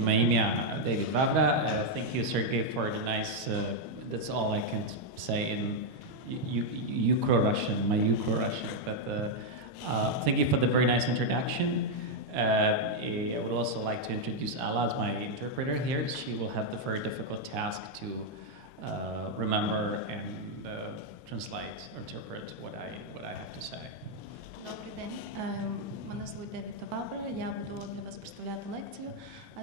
My ім'я Девід Вавра. Thank you, Sergey, for the nice. That's all I can say in Ukrainian, my Ukrainian. But thank you for the very nice introduction. I would also like to introduce Alla as my interpreter here. She will have the very difficult task to remember and translate or interpret what I have to say. Добрий день, мене звуть Девід Вавра, я буду для вас представляти лекцію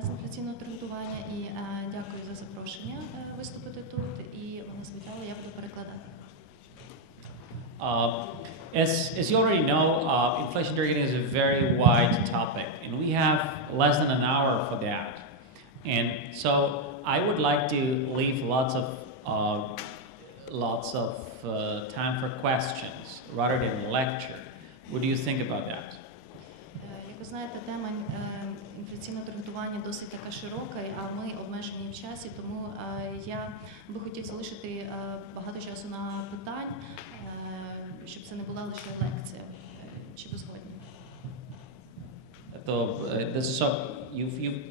з інфляційного таргетування і дякую за запрошення виступити тут, і мене звуть Алла, я буду перекладати. As you already know, inflation targeting is a very wide topic, and we have less than an hour for that. And so I would like to leave lots of time for questions rather than lecture. What do you think about that? Як ви знаєте, тема інфляційного таргетування досить така широка, а ми обмежені в часі, тому я би хотів залишити багато часу на питань, щоб це не була лише лекція. Чи ви згодні?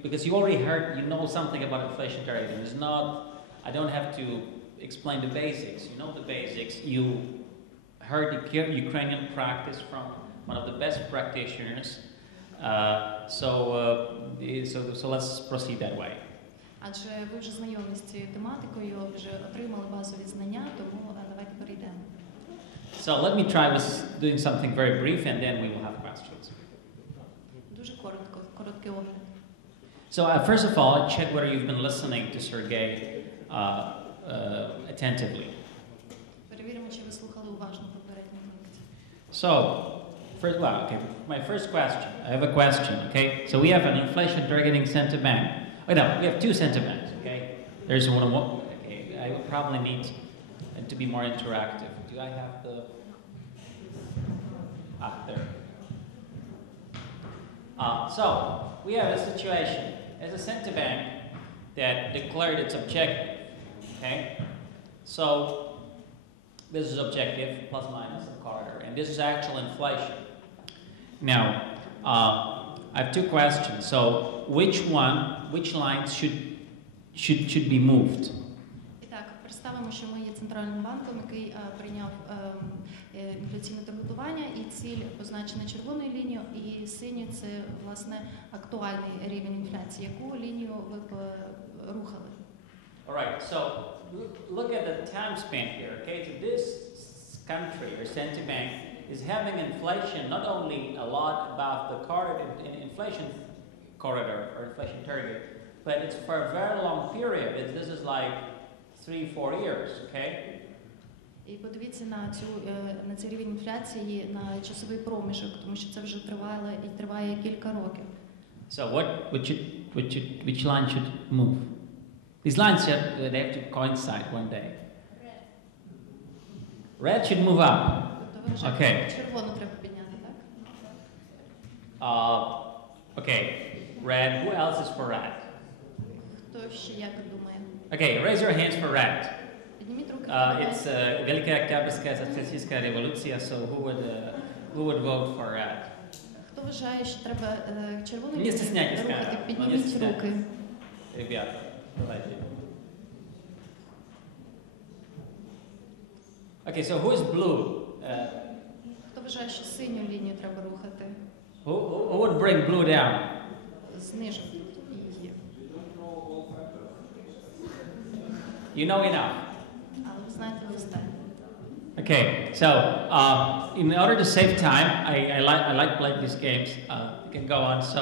Because you already heard, you know something about inflation targeting. It's not, I don't have to explain the basics. You know the basics. You heard the Ukrainian practice from one of the best practitioners. So let's proceed that way. Адже ви вже знайомі з цією тематикою, вже отримали базові знання, тому давайте перейдемо. So let me try with doing something very brief, and then we will have questions. Дуже короткий огляд. So first of all, check whether you've been listening to Sergey attentively. Перевіримо, чи ви слухали уважно попередню лекцію. So, my first question. I have a question. Okay, so we have an inflation targeting central bank. Oh no, we have two central banks. Okay, there's one. Okay, I would probably need to be more interactive. Do I have the? There. So we have a situation as a central bank that declared its objective. Okay, so this is objective plus minus a quarter, and this is actual inflation. Now, I have two questions. So, which lines should be moved? І так, представимо, що ми є центральним банком, який прийняв інфляційне таргетування, і ціль позначена червоною лінією, і синьою – це, власне, актуальний рівень інфляції. Яку лінію ви б рухали? All right, so look at the time span here, okay? So this country or central bank is having inflation not only a lot above the inflation corridor or inflation target, but it's for a very long period. This is like 3-4 years, okay? І подивіться на цей рівень інфляції, на часовий проміжок, тому що це вже триває кілька років. So which line should move? These lines they have to coincide one day. Red should move up. Okay. Червону треба підняти, так? Okay. Red. Who else is for red? Хто ще як думає? Okay. Raise your hands for red. Підніміть руки. It's Велика Октябрьская социалистическая революция. So who would vote for red? Хто вважає, що треба червону Не стесняйтесь, рухати? Підніміть руки. Ребята, давайте. Okay, so who is blue? Хто вважає, що синю лінію треба рухати? Who would bring blue down? Знижу її. You know enough. Але ви знаєте достатньо. Okay, so in order to save time, I like playing these games. You can go on. So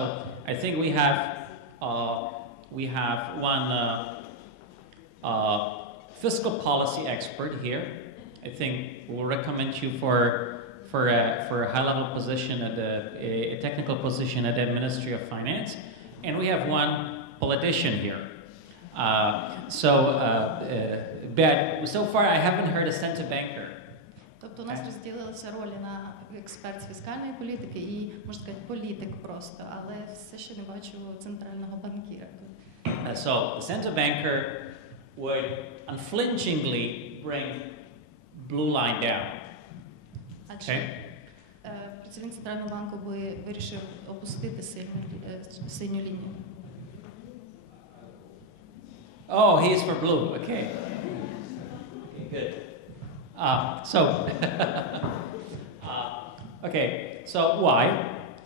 I think we have one fiscal policy expert here. I think we'll recommend you for a high-level position a technical position at the Ministry of Finance, and we have one politician here. But so far I haven't heard a central banker. Тобто у нас розділилися ролі на експерт з фіскальної політики і, можна сказати, політик просто, але все ще не бачу центрального банкіра. So the central banker would unflinchingly bring blue line down. Адже працівник центрального банку би вирішив опустити синю лінію. Oh, he is for blue. Okay. Okay, good. So, okay. So why?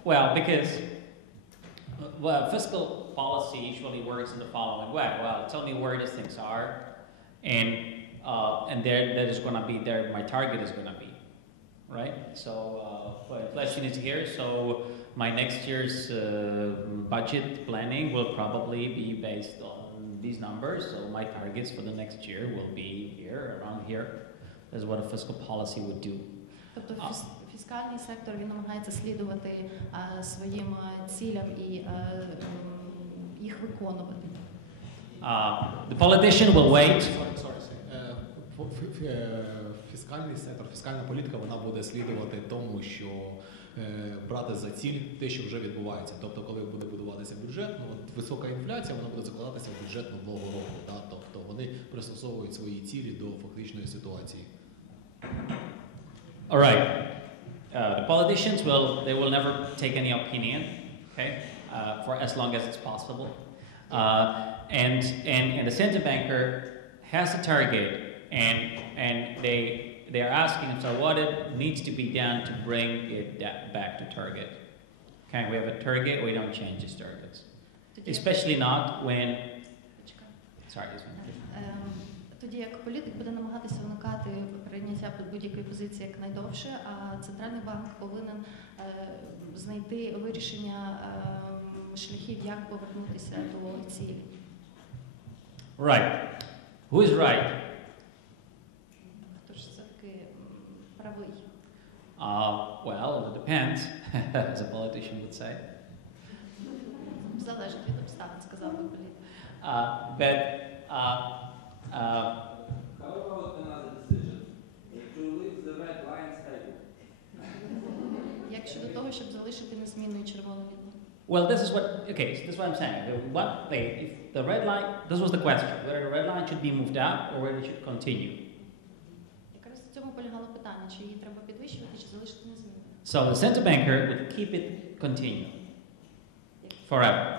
Well, because fiscal policy usually works in the following way. Well, tell me where these things are, and there that is going to be there. My target is going to be, right? So, inflation is here. So my next year's budget planning will probably be based on these numbers. So my targets for the next year will be here, around here. That's what a fiscal policy would do. Тобто фіскальний сектор він намагається слідувати своїм цілям і їх виконувати. The politician will wait. Фіскальний сектор, фіскальна політика, вона буде слідувати тому, що брати за ціль те, що вже відбувається. Тобто, коли буде будуватися бюджет, висока інфляція, вона буде закладатися в бюджет нового року. Тобто вони пристосовують свої цілі до фактичної ситуації. All right. The politicians they will never take any opinion, okay, for as long as it's possible. And the central banker has a target, and they are asking him, so what it needs to be done to bring it back to target. Okay, we have a target, we don't change these targets. Especially not when... Sorry, this one. Тоді як політик буде намагатися уникати прийняття будь-якої позиції як найдовше, а центральний банк повинен знайти вирішення шляхів, як повернутися до цілі. Right. Who is right? Хто ж все-таки правий? Well, it depends, as a politician would say. Залежить від обставин, сказав би політик. How about another decision? To leave the red line stable. Як щодо того, щоб залишити незмінною червону лінію? Well, this is what, okay, so this is what I'm saying. If the red line, this was the question, whether the red line should be moved up or whether it should continue. Якраз в цьому полягало питання, чи її треба підвищувати, чи залишити незмінною. So the central banker would keep it continue forever.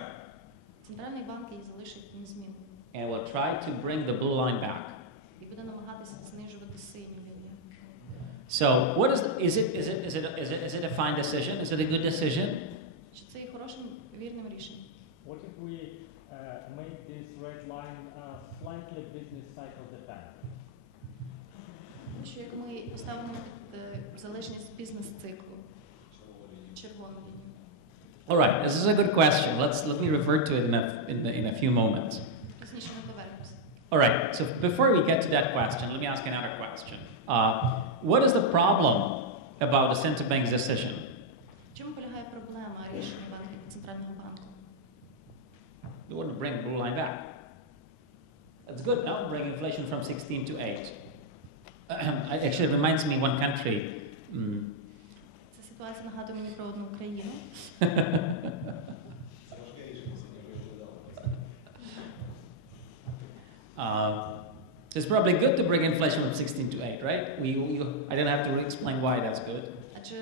Центральний банк її залишить незмінною. And will try to bring the blue line back. І буде намагатися знижувати синю лінію. So what is it a fine decision? Is it a good decision? Чи це є хорошим, вірним рішенням? What if we make this red line slightly business cycle dependent? Що як ми поставимо залежність бізнес-циклу, червону лінію? All right, this is a good question. Let me refer to it in a few moments. Пізніше ми повернемося. All right, so before we get to that question, let me ask another question. What is the problem about the central bank's decision? В чому полягає проблема рішення Центрального банку? They want to bring the blue line back. That's good, no? Bring inflation from 16 to 8. Actually, it reminds me one country. Ця ситуація нагадує мені про одну країну. It's probably good to bring inflation from 16 to 8, right? I don't have to explain why that's good. Адже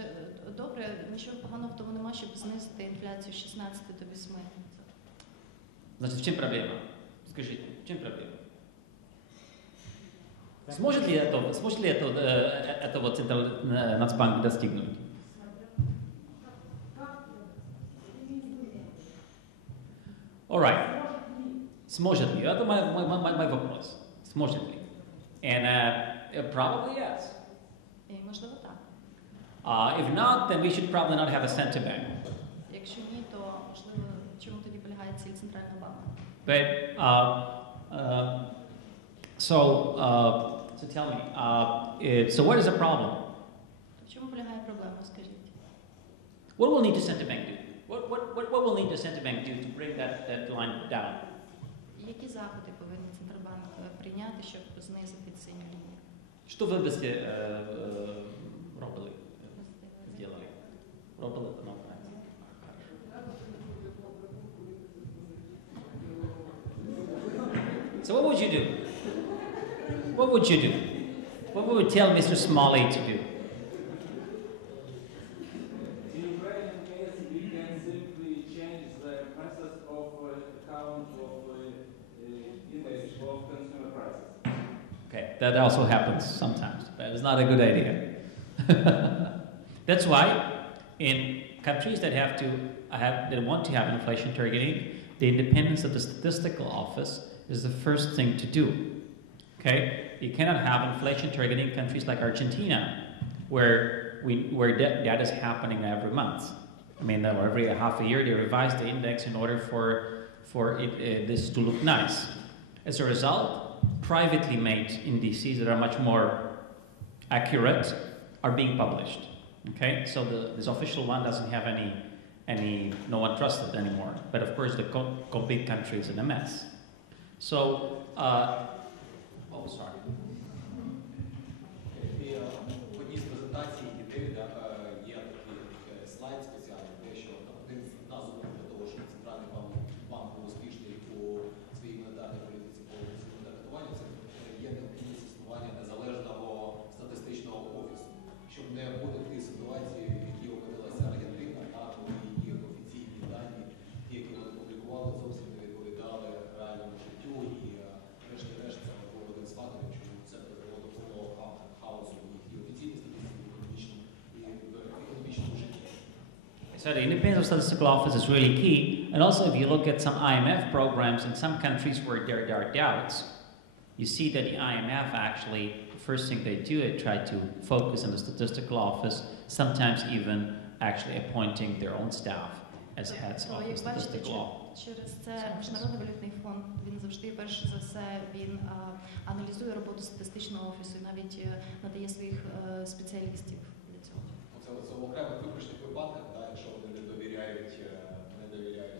добре, нічого поганого в тому нема, щоб знизити інфляцію з 16 до 8. Значит, в чем проблема? Скажите, в чем проблема? Сможет ли этого Нацбанк достигнуть? All right. Сможет ли? Это мой вопрос. Сможет ли? And probably yes. І можливо так. If not, then we should probably not have a central bank. Якщо ні, то можливо, чому тоді полягає ціль Центрального банку? But so tell me, so what is the problem? В чому полягає проблема, скажіть? What will need the central bank do? What will need the central bank do to bring that line down? Які заходи повинен Центробанк прийняти, щоб знизити цінну лінію? Що ви би робили? Зробили? Робили? Ну, so what would you do? What would you do? What would you tell Mr. Smalley to do? In Ukrainian case, we can simply change the method of count of image Okay, that also happens sometimes. That is not a good idea. That's why in countries that that want to have inflation targeting, the independence of the statistical office is the first thing to do. Okay, you cannot have inflation targeting in countries like Argentina, where that is happening every month. I mean, every half a year they revise the index in order for this to look nice. As a result, privately made indices that are much more accurate are being published. Okay, so this official one doesn't have no one trusts it anymore. But of course, the complete country is in a mess. So, sorry. В одній з презентацій Девіда є такий слайд спеціальний, де що один з названих для того, щоб центральний банк був успішний у своїй монетарній політиці по таргетуванню, це є необхідність існування незалежного статистичного офісу, щоб не бути в тій ситуації, в якій опинилася Аргентина, коли їх офіційні дані, ті, які вони публікували, зовсім не відповідали реальному життю, і врешті-решт це був один з факторів, чому це призвело до повного хаосу в їхній офіційній статистиці і в економічному житті. So the independence of statistical office is really key. And also if you look at some IMF programs in some countries where there are doubts, you see that the IMF actually, the first thing they do, they try to focus on the statistical office, sometimes even actually appointing their own staff as heads of the statistical office. Через це Міжнародний валютний фонд, він завжди, перш за все, він аналізує роботу статистичного офісу і навіть надає своїх спеціалістів для цього. Це в окремих виключних випадках, якщо вони не довіряють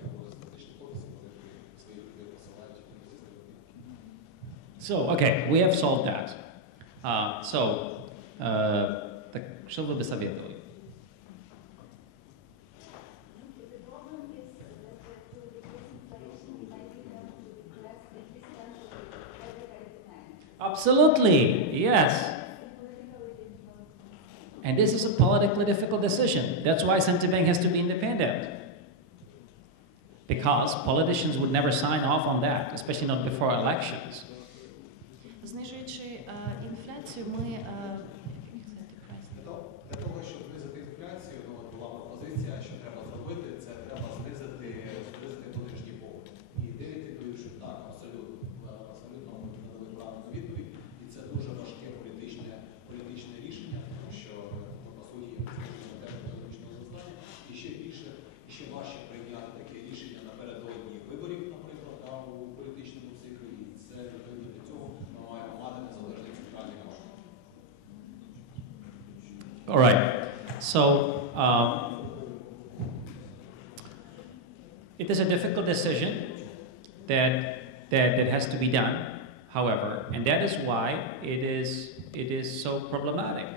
роботі статистичних офісів, вони своїх людей посилають зі сторони. So, okay, we have solved that. Так, що ви б советовали? Absolutely, yes. And this is a politically difficult decision. That's why central bank has to be independent. Because politicians would never sign off on that, especially not before elections. Знижуючи інфляцію, ми Для того, щоб знизити інфляцію, була пропозиція, що треба зробити, це треба знизити внутрішній борг. І Девід відповів, що так, абсолютно надали правильну відповідь. І це дуже важке політичне рішення, тому що, по суті, знижуємо темп економічного зростання. І ще важче прийняти таке рішення напередодні виборів, наприклад, у політичному циклі. І це, відповідно до цього, ми маємо мати незалежний центральний банк. All right. So it is a difficult decision that has to be done, however, and that is why it is so problematic.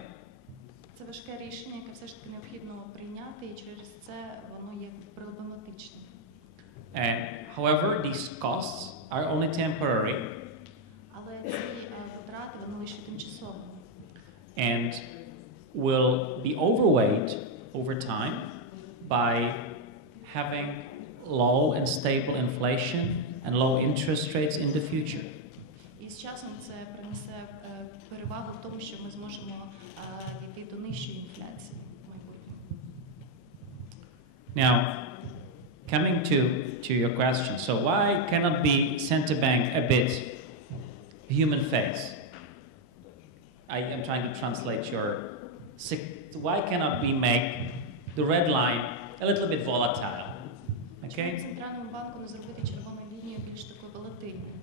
Це важке рішення, яке все ж таки необхідно прийняти, і через це воно є проблематичним. And however, these costs are only temporary. Але ці витрати вони лише тимчасові. And will be overweight over time by having low and stable inflation and low interest rates in the future. І з часом це принесе перевагу в тому, що ми зможемо дійти до нижчої інфляції в майбутньому. Now, coming to your question, so why cannot be central bank a bit human face? I am trying to translate your. Why cannot we make the red line a little bit volatile? Okay. Чому центральному банку не зробити червону лінію більш такою волатильною?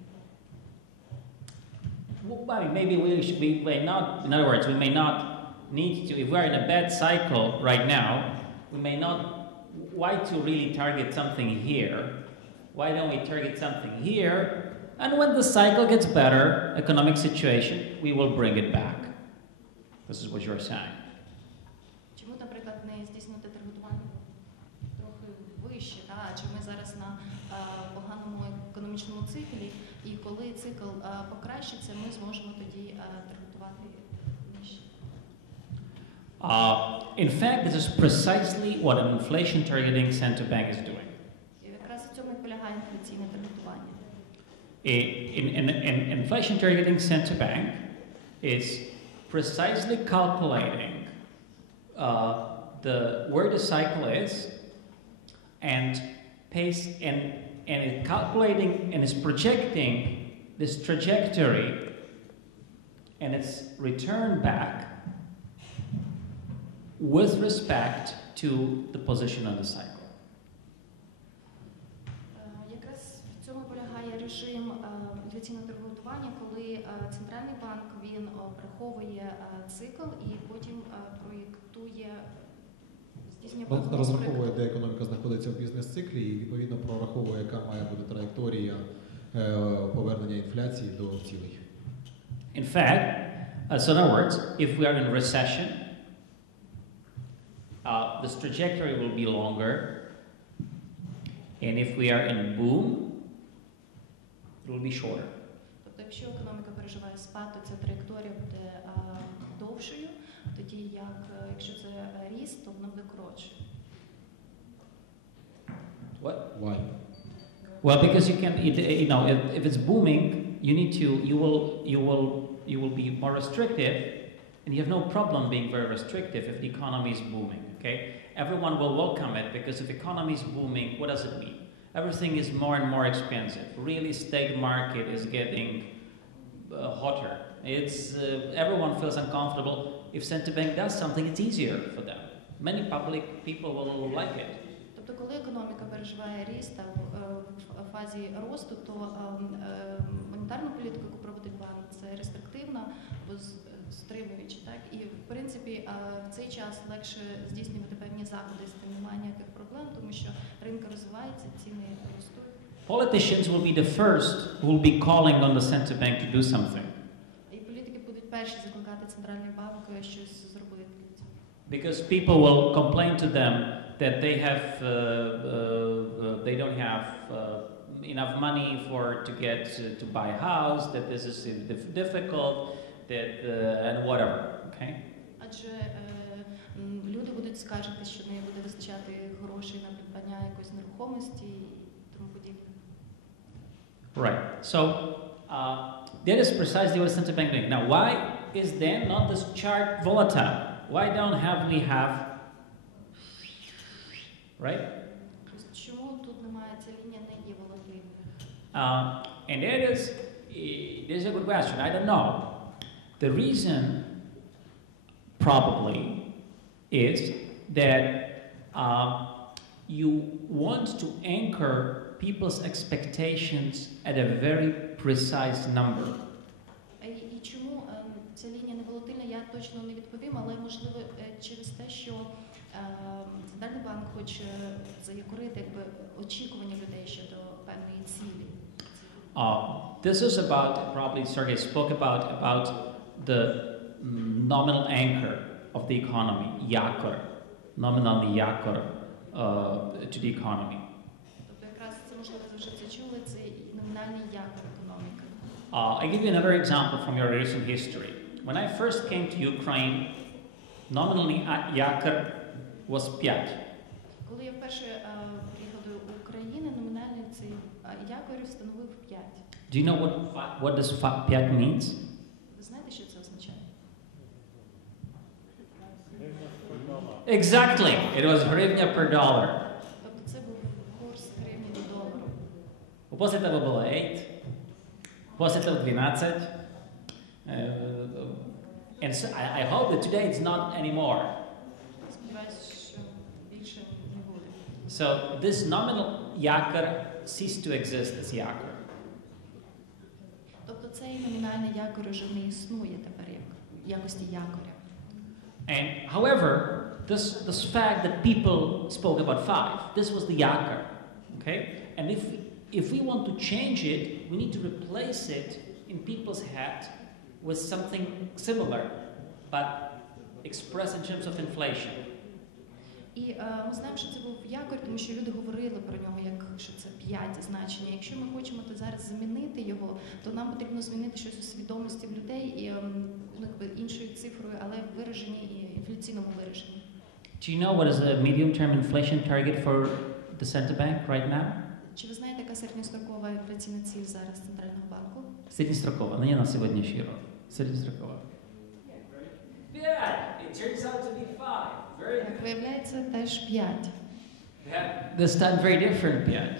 Well, maybe we may not. In other words, we may not need to. If we're in a bad cycle right now, we may not. Why to really target something here? Why don't we target something here? And when the cycle gets better, economic situation, we will bring it back. This is what you're saying. Чому, наприклад, не здійснити таргетування трохи вище? Чи ми зараз на поганому економічному циклі, і коли цикл покращиться, ми зможемо тоді таргетувати нижче? In fact, this is precisely what an inflation targeting central bank is doing. І якраз в цьому і полягає інфляційне таргетування. In inflation targeting central bank, It's precisely calculating where the cycle is and it's calculating and it's projecting this trajectory and its return back with respect to the position of the cycle. Якраз в цьому полягає режим інфляційного таргетування, коли центральний банк він обраховує цикл і потім проєктує розраховує, де економіка знаходиться в бізнес-циклі, і відповідно прораховує, яка має бути траєкторія повернення інфляції до цілей. In fact, so in other words, if we are in recession, this trajectory will be longer, and if we are in boom, it will be shorter. Тобто, якщо економіка переживає спад, то ця траєкторія буде довшою, тоді якщо це ріст, то вона буде коротше. What? Why? Well, because you can, if it's booming, you will be more restrictive, and you have no problem being very restrictive if the economy is booming. Okay, everyone will welcome it because if economy is booming, what does it mean? Everything is more and more expensive. Real estate market is getting hotter. It's everyone feels uncomfortable. If central bank does something, it's easier for them. Many public people will like it. Тобто, коли економіка переживає ріст в фазі росту, то монетарну політику, яку проводить банк, це рестриктивна, бо стримуючи, так? І в принципі в цей час легше здійснювати певні заходи, з тим немає ніяких проблем, тому що ринок розвивається, ціни ростуть. Politicians will be the first who will be calling on the central bank to do something. І політики будуть перші закликати центральний банк щось зробити. Because people will complain to them that they don't have enough money to buy a house, that this is difficult, and whatever. Okay. Адже люди будуть скаржити, що не буде вистачати грошей на придбання якоїсь нерухомості і тому подібне. Right. So that is precisely what the central bank doing. Now, why is then not this chart volatile? Why don't we have, right? Чому тут немає, ця лінія не є волатильною? And that is a good question. I don't know. The reason probably is that you want to anchor people's expectations at a very precise number. І чому ця лінія не волатильна, я точно не відповім, але можливо через те, що Центральний банк хоче заякорити очікування людей щодо певної цілі. This is about, probably Sergey spoke about the nominal anchor of the economy, yakor, nominal yakor to the economy. Тобто якраз це, можливо, ви вже це чули, це номінальний якор економіки. I give you another example from your recent history. When I first came to Ukraine, nominally yakor was 5. Коли я вперше приїхав до України, номінальний цей якор встановив 5. Do you know what does 5 means? Ви знаєте, що це означає? Exactly. It was hryvnia per dollar. Тобто це був курс гривні до долару. После того было 8, после того 12. And so I hope that today it's not anymore. Сподіваюся, що більше не буде. So this nominal yakor ceased to exist as yakor. Тобто цей номінальний якор вже не існує тепер як в якості якоря. And however, this fact that people spoke about 5, this was the yakor, okay? And if we want to change it, we need to replace it in people's head with something similar, but expressed in terms of inflation. І ми знаємо, що це був якор, тому що люди говорили про нього, як що це 5 значення. Якщо ми хочемо зараз замінити його, то нам потрібно змінити щось у свідомості в людей і іншою цифрою, але виражені і інфляційному вираженні. Do you know what is the medium-term inflation target for the central bank right now? Чи ви знаєте, яка середньострокова інфляційна ціль зараз Центрального банку? Середньострокова, не на сьогоднішній рік. Середньострокова. Yeah, it turns out to be 5. Very Як good. виявляється, теж 5. Yeah, this time very different, Piet.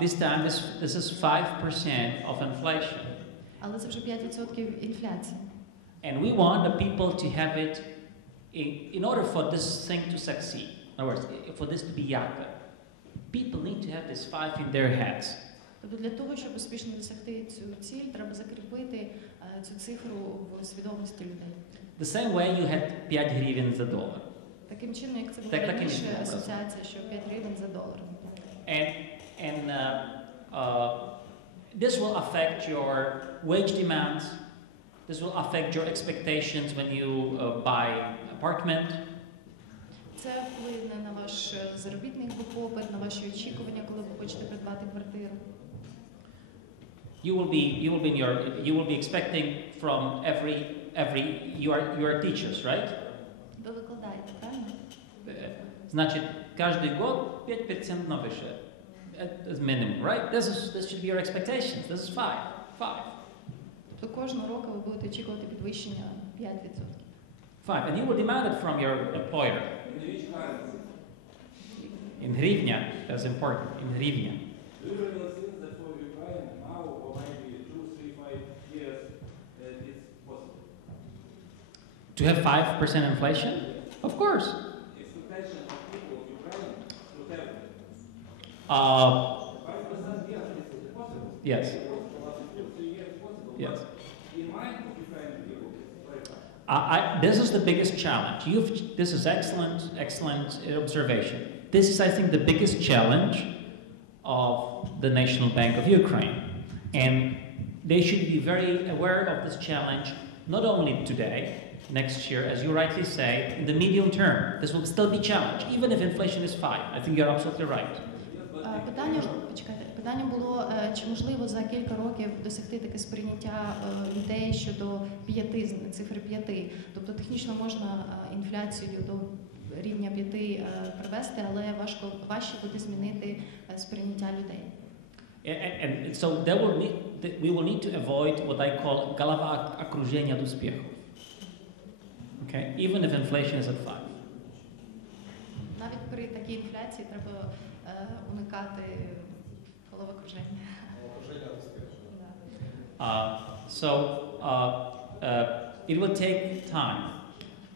This time this is 5% of inflation. Але це вже 5% інфляції. And we want the people to have it in order for this thing to succeed. In other words, for this to be yaka. People need to have this 5 in their heads. Тобто для того, щоб успішно досягти цю ціль, треба закріпити цю цифру в свідомості людей. The same way you had 5 гривень за долар. Таким чином, як це було Так, раніше, таким чином, асоціація, що 5 гривень за долар. This will affect your wage demands. This will affect your expectations when you buy apartment. Це вплине на ваш заробітний попит, на ваші очікування, коли ви хочете придбати квартиру. You will be expecting from you are teachers, right? Ви викладаєте, правильно? Значит, каждый год 5% на выше. As minimum, right? This should be your expectations. This is 5. Тобто кожного року ви будете очікувати підвищення 5%. 5. And you will demand it from your employer. In which currency? In hryvnia, that's important. In hryvnia. Do you really think that for Ukraine now or maybe 2, 3, 5 years it's possible? To have 5% inflation? Of course. Expectation of people of Ukraine to have 5% yes, it's possible. Yes. For 2, 3 years possible. Yes. But in mind of Ukrainian people, it's very hard. This is the biggest challenge. This is excellent observation. This is, I think, the biggest challenge of the National Bank of Ukraine. And they should be very aware of this challenge, not only today, next year, as you rightly say, in the medium term. This will still be challenged, even if inflation is 5. I think you're absolutely right. Питання було, чи можливо за кілька років досягти таке сприйняття людей щодо 5, цифри 5. Тобто технічно можна інфляцію до рівня 5 привести, але важче буде змінити сприйняття людей. And so we will need to avoid what I call голова окружения от успехов. Okay? Even if inflation is at 5. Навіть при такій інфляції треба уникати головокруження. It will take time.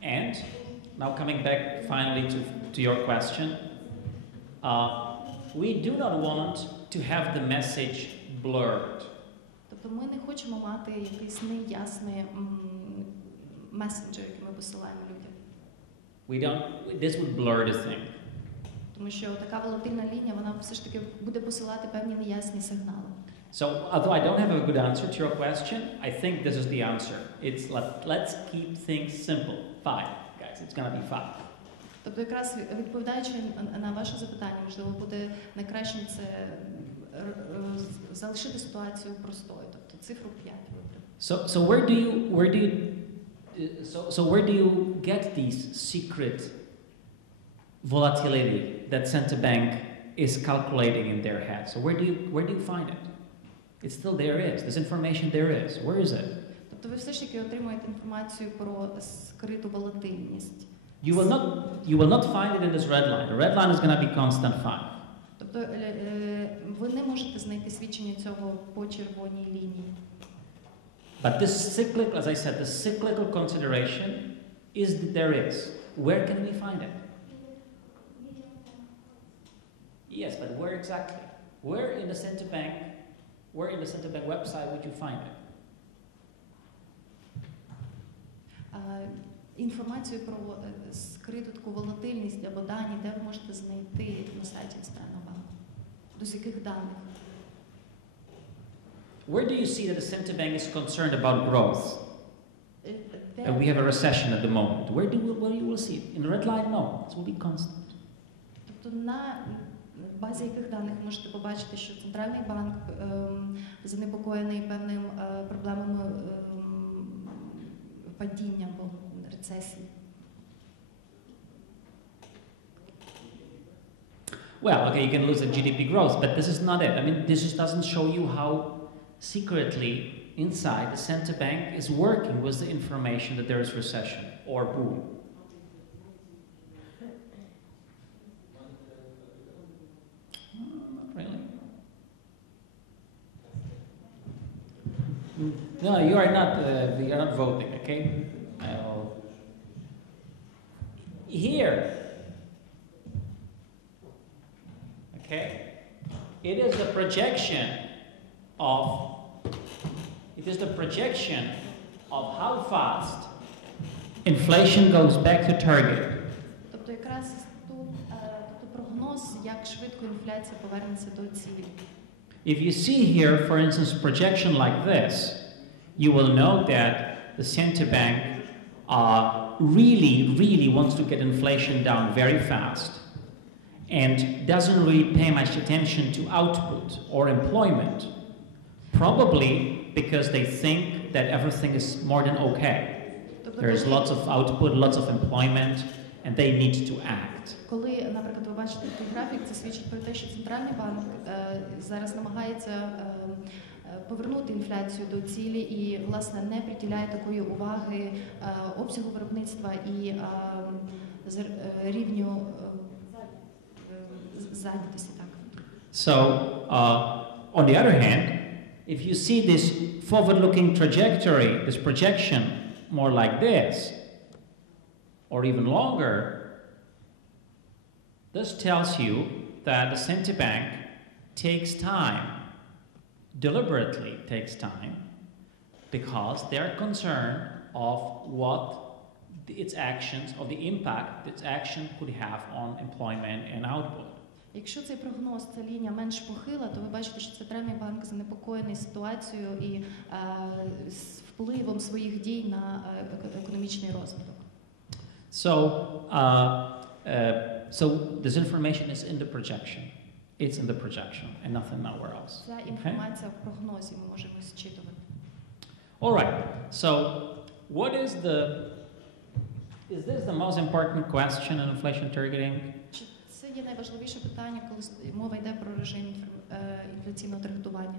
And now coming back finally to your question, we do not want to have the message blurred. Тобто ми не хочемо мати якийсь неясний месенджер, який ми посилаємо людям. This would blur the thing. Тому що така волатильна лінія, вона все ж таки буде посилати певні неясні сигнали. So, although I don't have a good answer to your question, I think this is the answer. It's let's keep things simple. 5, guys. It's gonna be 5. Тобто, якраз відповідаючи на ваше запитання, можливо, буде найкращим це залишити ситуацію простою, тобто цифру 5 вибрати. So where do you get these secret volatility that central bank is calculating in their head? So where do you find it? It's still there is. This information there is. Where is it? Тобто ви все ж таки отримуєте інформацію про скриту волатильність. You will not find it in this red line. The red line is going to be constant 5. Тобто ви не можете знайти свідчення цього по червоній лінії. But this cyclical, as I said, the cyclical consideration is that there is. Where can we find it? Yes, but where exactly? Where in the central bank website would you find it? Інформацію про скриту таку волатильність або дані, де ви можете знайти на сайті центрального банку? До яких даних? Where do you see that the central bank is concerned about growth? And we have a recession at the moment. Where you will see it? In the red line? No, it will be constant. Тобто на базі яких даних можете побачити, що центральний банк занепокоєний певним проблемами падіння або рецесії? Well, okay, you can lose the GDP growth, but this is not it. I mean, this just doesn't show you how secretly inside, the center bank is working with the information that there is recession or boom. Not really. No, you are not voting, okay? Here, okay, it is the projection of how fast inflation goes back to target. Тобто якраз тут прогноз, як швидко інфляція повернеться до цілі. If you see here, for instance, projection like this, you will know that the center bank really wants to get inflation down very fast and doesn't really pay much attention to output or employment, probably because they think that everything is more than okay. There is lots of output, lots of employment, and they need to act. Коли, наприклад, ви бачите такий графік, це свідчить про те, що центральний банк зараз намагається повернути інфляцію до цілі і, власне, не приділяє такої уваги обсягу виробництва і рівню зайнятості. So, on the other hand, if you see this forward-looking trajectory, this projection more like this, or even longer, this tells you that the center bank takes time, deliberately takes time, because they're concerned of what its actions, of the impact its action could have on employment and output. Якщо цей прогноз, ця лінія менш похила, то ви бачите, що центральний банк занепокоєний ситуацією і з впливом своїх дій на економічний розвиток. So this information is in the projection. It's in the projection and nothing nowhere else. Ця інформація в прогнозі ми можемо зчитувати. All right. So what is this the most important question in inflation targeting? Це є найважливіше питання, коли мова йде про режим інфляційного таргетування.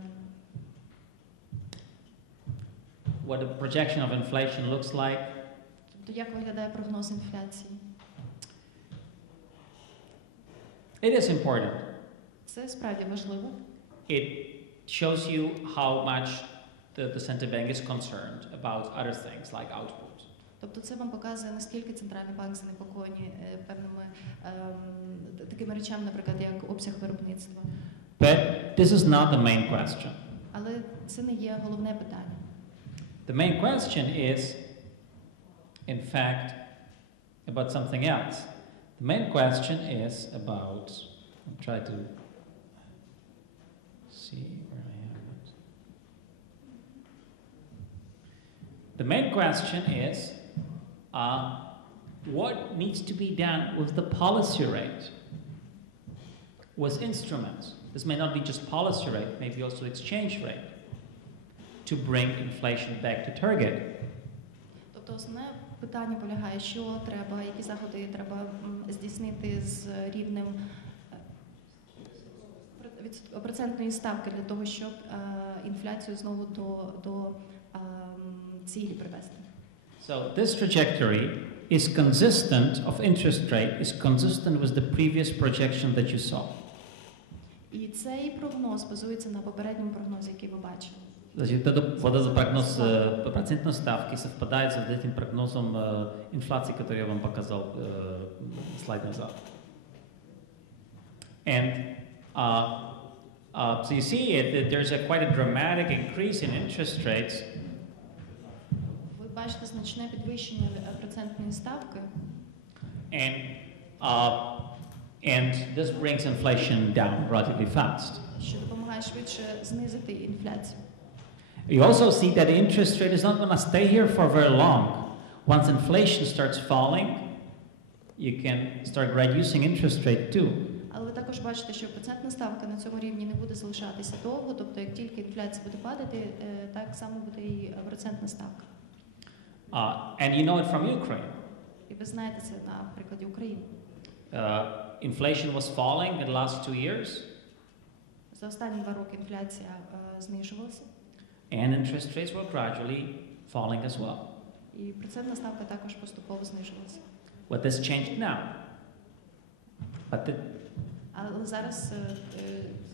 What the projection of inflation looks like? Тобто як виглядає прогноз інфляції? It is important. Це справді важливо. It shows you how much the central bank is concerned about other things like output. Тобто це вам показує, наскільки центральний банк занепокоєний певними такими речами, наприклад, як обсяг виробництва. But this is not the main question. Але це не є головне питання. The main question is, in fact, about something else. The main question is about, I'll try to see where I have it. The main question is, what needs to be done with the policy rate, with instruments? This may not be just policy rate, maybe also exchange rate, to bring inflation back to target. Тобто основне питання полягає, що треба, які заходи треба здійснити з рівнем процентної ставки для того, щоб інфляцію знову до цілі привести. So this trajectory is consistent of interest rate, is consistent with the previous projection that you saw. І цей прогноз базується на попередньому прогнозі, який ви бачили. Значит, этот прогноз процентной ставки совпадает с этим прогнозом инфляции, который я вам показал слайд назад. And so you see that there's quite a dramatic increase in interest rates. Ви бачите значне підвищення процентної ставки. And this brings inflation down relatively fast. Що допомагає швидше знизити інфляцію. You also see that the interest rate is not going to stay here for very long. Once inflation starts falling, you can start reducing interest rate too. Але ви також бачите, що процентна ставка на цьому рівні не буде залишатися довго, тобто як тільки інфляція буде падати, так само буде і процентна ставка. And you know it from Ukraine. І ви знаєте це на прикладі України. Inflation was falling in the last 2 years. За останні 2 роки інфляція знижувалася. And interest rates were gradually falling as well. І процентна ставка також поступово знижувалася. What has changed now? But Але зараз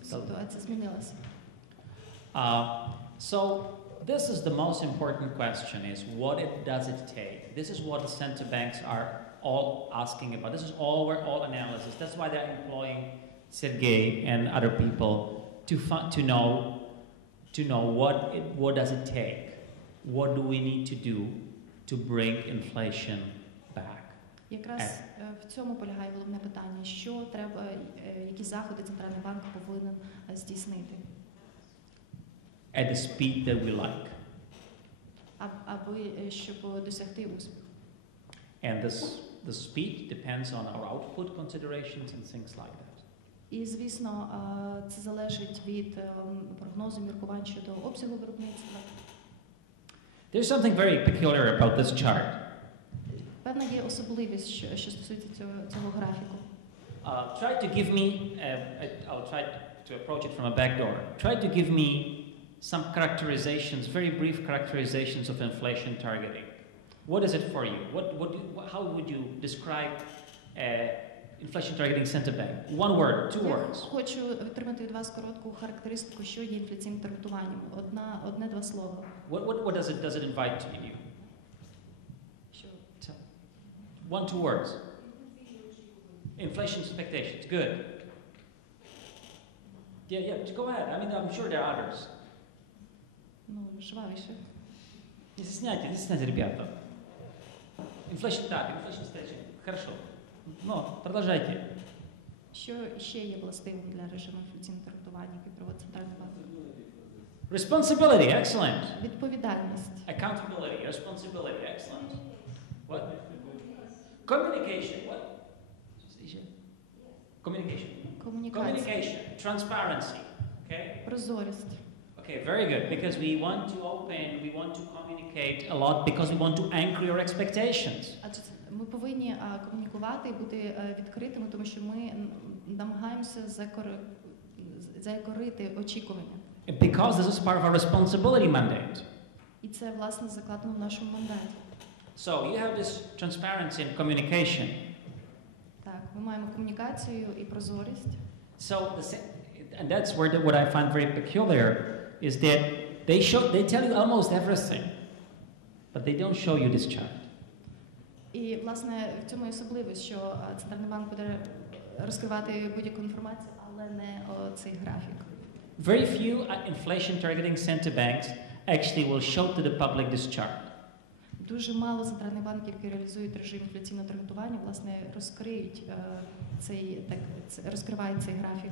ситуація змінилася. So this is the most important question: is what does it take? This is what the central banks are all asking about. This is all analysis. That's why they're employing Sergey and other people to know what does it take? What do we need to do to bring inflation back? Якраз в цьому полягає головне питання: що треба, які заходи центральний банк повинен здійснити? At the speed that we like. Аби щоб досягти успіху. And the speed depends on our output considerations and things like that. І, звісно, це залежить від прогнозу міркувань щодо обсягу виробництва. There's something very peculiar about this chart. Певна є особливість, що стосується цього графіку. Try to give me, I'll try to approach it from a back door. Try to give me some characterizations, very brief characterizations of inflation targeting. What is it for you? How would you describe inflation targeting center bank? One word, two words. Я хочу отримати від вас коротку характеристику, що є інфляційним таргетуванням. Одне-два слова. What does it invite to you? Що? One, two words. Inflation expectations. Good. Yeah, go ahead. I mean, I'm sure there are others. Ну, жвавіше. Не стесняйте, ребята. Inflation expectation. Хорошо. Но, продолжайте. Що ще є властивим для режиму інфляційного таргетування, який проводить центральний банк? Responsibility, excellent. Відповідальність. Accountability, responsibility, excellent. What? Communication, what? Communication. Комунікація. Communication, transparency, okay? Прозорість. Okay, very good, because we want to communicate a lot because we want to anchor your expectations. Адже ми повинні комунікувати і бути відкритими, тому що ми намагаємося закорити очікування. Because this is part of our responsibility mandate. І це, власне, закладено в нашому мандаті. So you have this transparency and communication. Так, ми маємо комунікацію і прозорість. So and that's where what I find very peculiar is that they tell you almost everything, but they don't show you this chart. І, власне, в цьому і особливість, що центральний банк буде розкривати будь-яку інформацію, але не цей графік. Very few inflation targeting center banks actually will show to the public this chart. Дуже мало центральних банків, які реалізують режим інфляційного таргетування, власне, розкривають цей графік.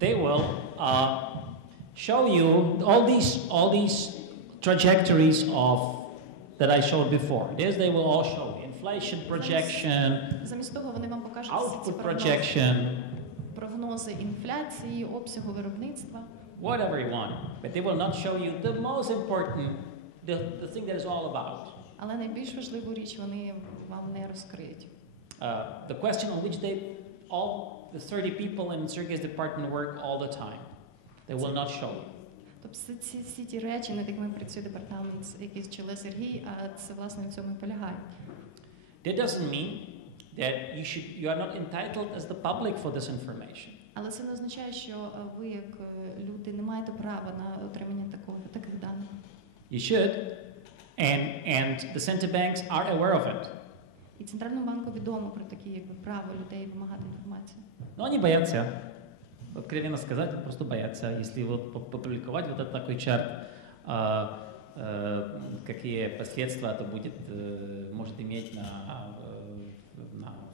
They will show you all these trajectories that I showed before. They will all show inflation projection, Замість того, вони вам покажуть output projection, прогнози інфляції, обсягу виробництва. whatever you want, but they will not show you the most important, the thing that is all about. Але найбільш важливу річ вони вам не розкриють. The question on which the 30 people in Sergey's department work all the time. They will not show you. Тобто всі ті речі, над якими працює департамент, який очолює Сергій, це, власне, в цьому і полягає. That doesn't mean that you are not entitled as the public for this information. Але це не означає, що ви, як люди, не маєте права на отримання таких даних. You should, and the central banks are aware of it. І Центральному банку відомо про такі право людей вимагати інформацію. Но они боятся, откровенно сказать, просто боятся, если вот попубликовать вот этот такой чарт, какие последствия это может иметь на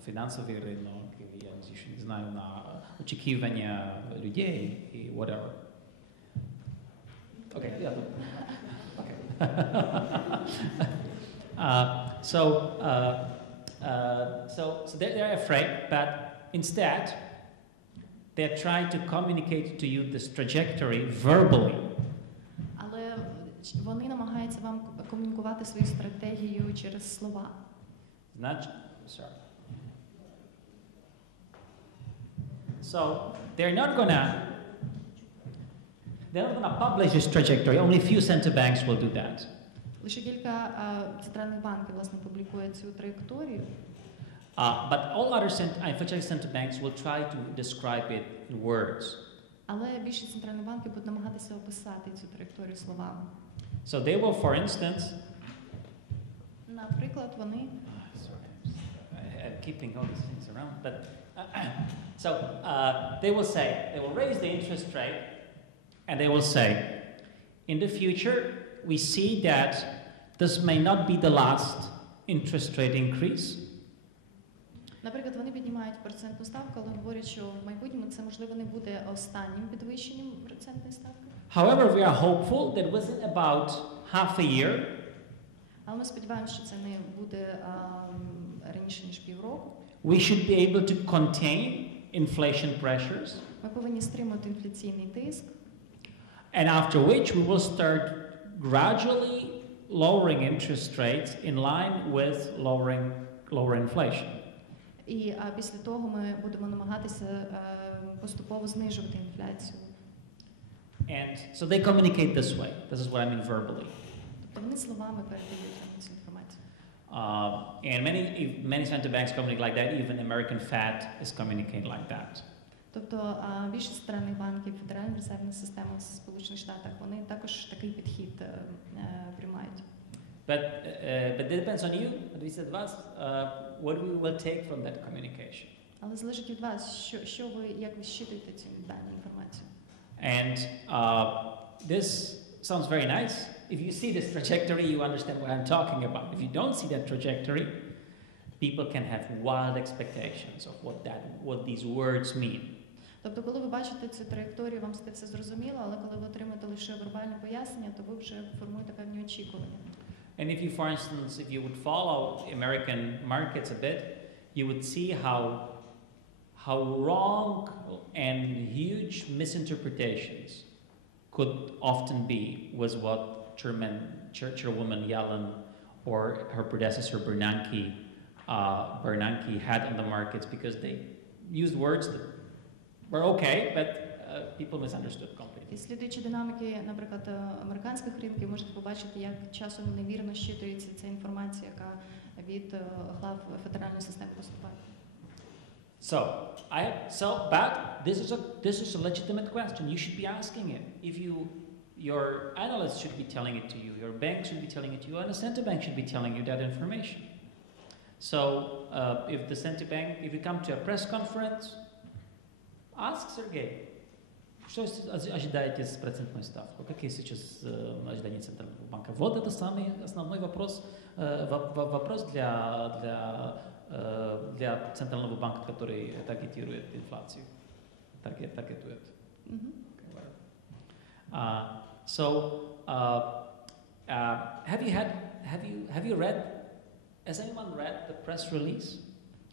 финансовый рынок, я еще не знаю, на очікування людей и whatever. Okay, yeah. Okay. So they're afraid, but instead they're trying to communicate to you this trajectory verbally. Але вони намагаються вам комунікувати свою стратегію через слова. So they're not gonna they're not going to publish this trajectory. Only few central banks will do that. Лише кілька центральних банків, власне, публікують цю траєкторію. But all other central banks will try to describe it in words. Але більшість центральних банків будуть намагатися описати цю траєкторію словами. So they will, for instance, Наприклад, вони keeping all these things around, but they will raise the interest rate, and they will say, in the future, we see that this may not be the last interest rate increase. Наприклад, вони піднімають процентну ставку, але говорять, що в майбутньому це, можливо, не буде останнім підвищенням процентної ставки. However, we are hopeful that within about half a year, Але ми сподіваємося, що це не буде раніше, ніж півроку. we should be able to contain inflation pressures, Ми повинні стримати інфляційний тиск, and after which we will start gradually lowering interest rates in line with lower inflation. і після того ми будемо намагатися поступово знижувати інфляцію. And so they communicate this way. This is what I mean verbally. Тобто вони словами передають нам цю інформацію. And many central banks communicate like that. Even American Fed is communicating like that. Тобто більшість центральних банків, Федеральна резервна система в Сполучених Штатах, вони також такий підхід приймають. But it depends on you. Від вас, what we will take from that communication. Але залежить від вас, як ви щитуєте цю дану інформацію. And this sounds very nice. If you see this trajectory, you understand what I'm talking about. If you don't see that trajectory, people can have wild expectations of what these words mean. Тобто, коли ви бачите цю траєкторію, вам це все зрозуміло, але коли ви отримаєте лише вербальне пояснення, то ви вже формуєте певні очікування. And if you, for instance, if you would follow American markets a bit, you would see how wrong and huge misinterpretations could often be with what Chairwoman Yellen or her predecessor Bernanke had on the markets, because they used words that were okay, but people misunderstood completely. І слідуючи динаміки, наприклад, американських ринків, можете побачити, як часом невірно щитується ця інформація, яка від глав федеральної системи поступає. But this is a legitimate question. You should be asking it. Your analyst should be telling it to you, your bank should be telling it to you, and the central bank should be telling you that information. So if you come to a press conference, ask Sergey, что ожидаете с процентной ставкой? Какие сейчас ожидания Центрального банка? Вот это самый основной вопрос для Центрального банка, который таргетирует инфляцию. Таргетует. Has anyone read the press release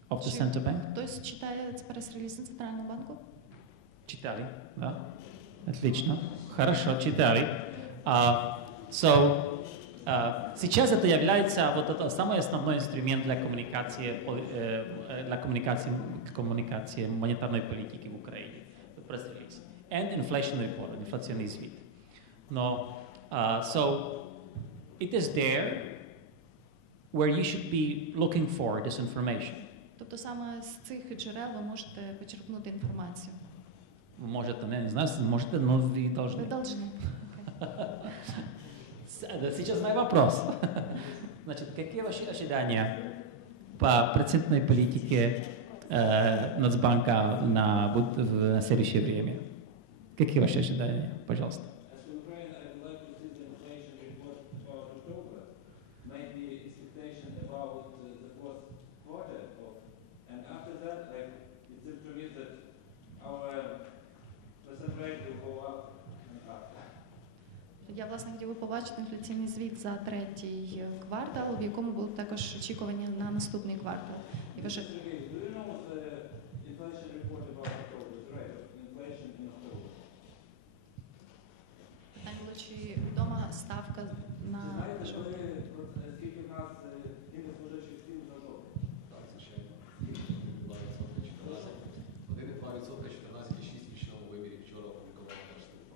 of the central bank? Хтось читає прес-реліз Центрального банку? Читали, да? Отлично. Хорошо, читали. Сейчас это является вот это самый основной инструмент для коммуникации монетарной политики в Украине. Пресс-релиз. And inflation report, инфляционный звіт. Но, so it is there where you should be looking for this information. Тобто саме з цих джерел ви можете почерпнути інформацію. Можете, не знаю, можете, но вы должны. Вы должны. Сейчас мой вопрос. Значит, какие ваши ожидания по процентной политике Нацбанка в следующее время? Какие ваши ожидания? Пожалуйста. Я, власне, хотів би побачити інфляційний звіт за третій квартал, в якому були також очікування на наступний квартал. І вже... Питання було, чи відома ставка на жовтень? Скільки в нас індекс споживчих цін за жовтень? Так, звичайно. 1,2%, 14,6% в річному вимірі вчора опублікував Держслужба.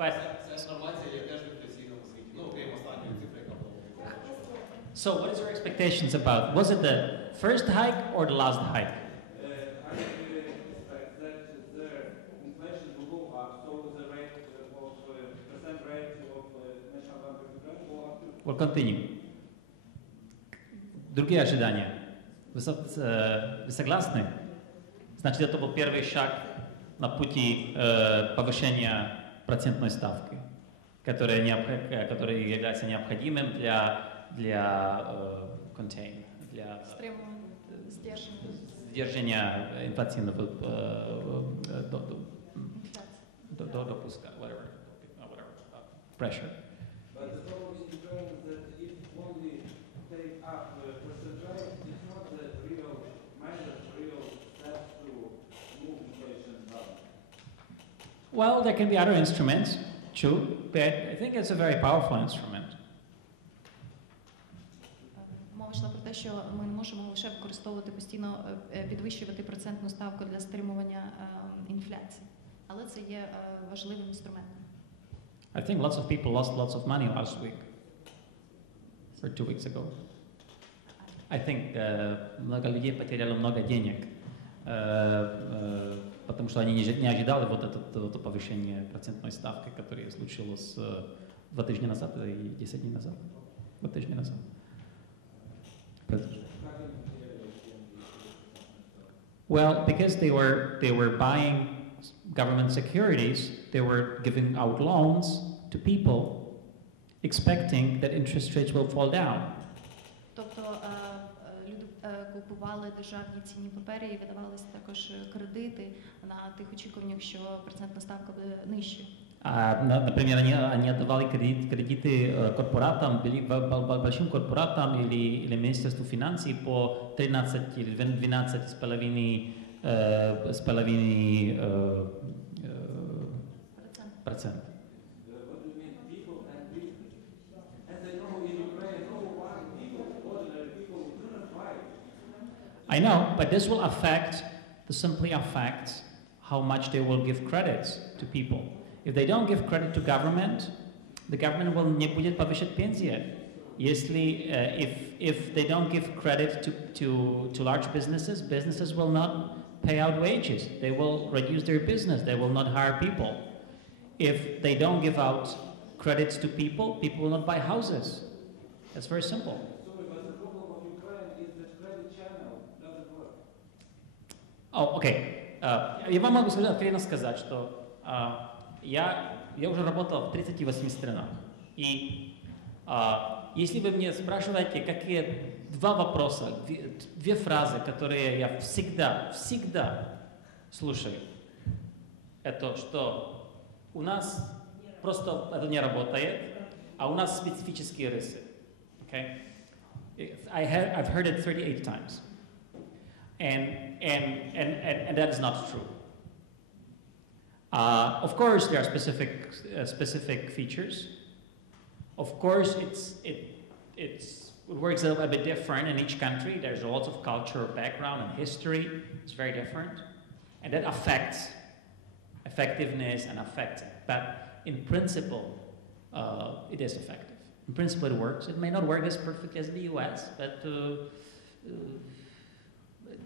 But Ця інформація є теж в інфляційному світі. Ну, окрім останньої цифри, яка була опублікована. so, what is your expectations about? Was it the first hike or the last hike? I expect that the inflation will go up, so the rate of percent rate of National Bank of Ukraine will go up too. We'll continue. Другие ожидания. Вы согласны? Значит, это был первый шаг на пути повышения процентной ставки, который является необходимым для contain, для Стримування, здержання, сдержания инфляционного інфляції. допуска, whatever, pressure. But the problem in Ukraine is that if only take up percent rate, it's not the real measures, real steps to move inflation down. Well, there can be other instruments, true, but I think it's a very powerful instrument. Мова йшла про те, що ми не можемо лише використовувати постійно, підвищувати процентну ставку для стримування інфляції. Але це є важливим інструментом. I think lots of people lost lots of money last week, or 2 weeks ago. I think много людей потеряли много денег, потому что они не ожидали вот это повышение процентной ставки, которое случилось 2 тижні назад и 10 дней назад. 2 тижні назад. Well, because they were buying government securities, they were giving out loans to people, expecting that interest rates will fall down. Тобто люди купували державні цінні папери і видавалися також кредити на тих очікуваннях, що процентна ставка буде нижчою. Например, они отдавали кредиты корпоратам, большим корпоратам или Министерству финансов по 13 или 12,5%. What do you mean people and business? As I know in Ukraine, no one people, ordinary people do not buy. I know, but this will simply affect how much they will give credits to people. If they don't give credit to government, the government will не будет повышать пенсии. If they don't give credit to large businesses, businesses will not pay out wages. They will reduce their business. They will not hire people. If they don't give out credits to people, people will not buy houses. That's very simple. Sorry, but the problem of Ukraine is that credit channel doesn't work. Oh, okay. Я вам могу откровенно сказать, что я уже работал в 38 странах. И если вы мне спрашиваете, какие 2 вопроса, 2 фразы, которые я всегда слушаю, это что у нас просто это не работает, а у нас специфические рысы. Okay? I've heard it 38 times. And that is not true. Of course, there are specific features. Of course, it works a little bit different in each country. There's lots of cultural background and history. It's very different, and that affects effectiveness and affects it. But in principle, it is effective. In principle, it works. It may not work as perfectly as the U.S., but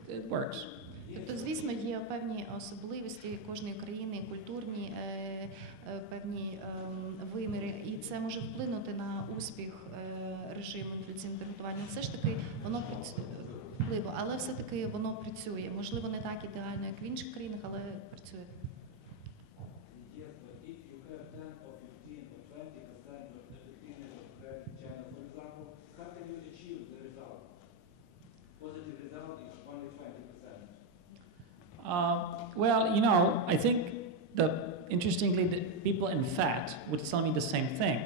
it works. Тобто, звісно, є певні особливості кожної країни, культурні, певні виміри, і це може вплинути на успіх режиму інфляційного таргетування. Все ж таки воно впливає, але все-таки воно працює. Можливо, не так ідеально, як в інших країнах, але працює. Yes, but if you have 10 or 15 or 20% of the effectiveness of credit channel, for example, how can you achieve the result? Positive result is only 20%. Well, I think interestingly, the people in Fed would tell me the same thing.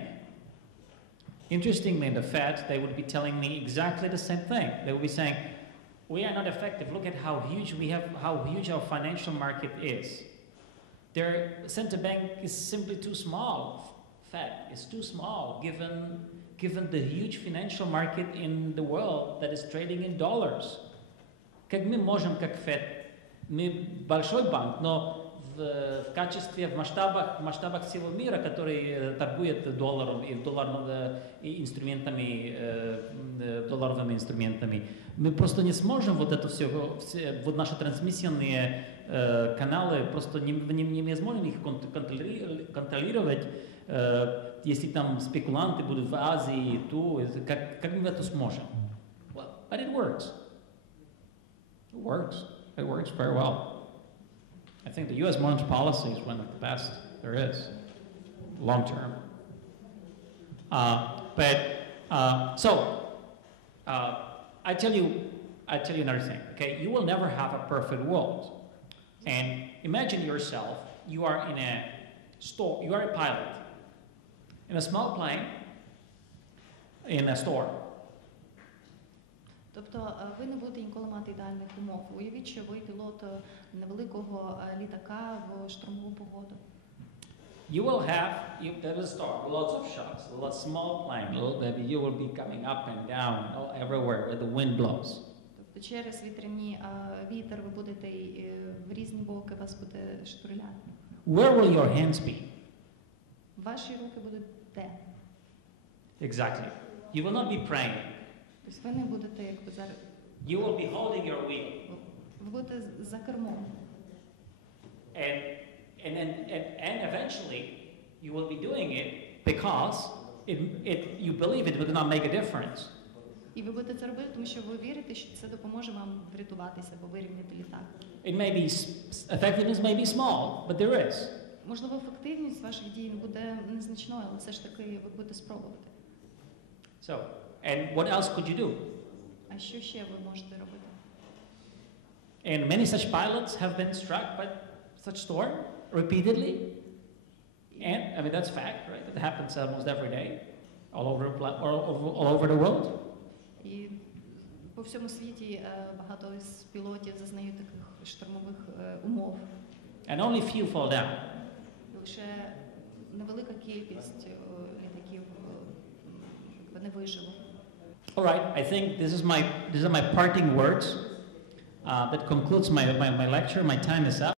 Interestingly, the Fed, they would be telling me exactly the same thing. They would be saying, we are not effective. Look at how huge our financial market is. Their central bank is simply too small. Fed is too small given the huge financial market in the world that is trading in dollars. Как мы можем, как Fed, мы большой банк, но в качестве, в масштабах всего мира, который торгует долларом и и инструментами, долларовыми инструментами. Мы просто не сможем вот это все вот наши трансмиссионные каналы, просто не сможем их контролировать, если там спекулянты будут в Азии, то как мы это сможем? Well, but it works. It works. It works very well. I think the U.S. monetary policy is one of the best there is, long term. I tell you another thing. Okay, you will never have a perfect world. And imagine yourself, you are in a store, you are a pilot in a small plane in a store. Тобто ви не будете ніколи мати ідеальних умов. Уявіть, що ви пілот невеликого літака в штормову погоду. You will have, there is a storm, lots of shocks, a small plane, you will be coming up and down everywhere where the wind blows. Тобто через вітряні вітер ви будете в різні боки, вас буде штурляти. Where will your hands be? Ваші руки будуть де? Exactly. You will not be praying. Тобто ви не будете якби зараз. You will be holding your wheel. Ви будете за кермом. And eventually you will be doing it because you believe it will not make a difference. І ви будете це робити, тому що ви вірите, що це допоможе вам врятуватися або вирівняти літак. Effectiveness may be small, but there is. Можливо, ефективність ваших дій буде незначною, але все ж таки ви будете спробувати. So, and what else could you do? А що ще ви можете робити? And many such pilots have been struck by such storm repeatedly. And I mean that's fact, right? That happens almost every day, all over the world. І по всьому світі багато з пілотів зазнають таких штормових умов. And only few fall down. Лише невелика кількість літаків не вижили. All right, I think these are my parting words that concludes my lecture. My time is up.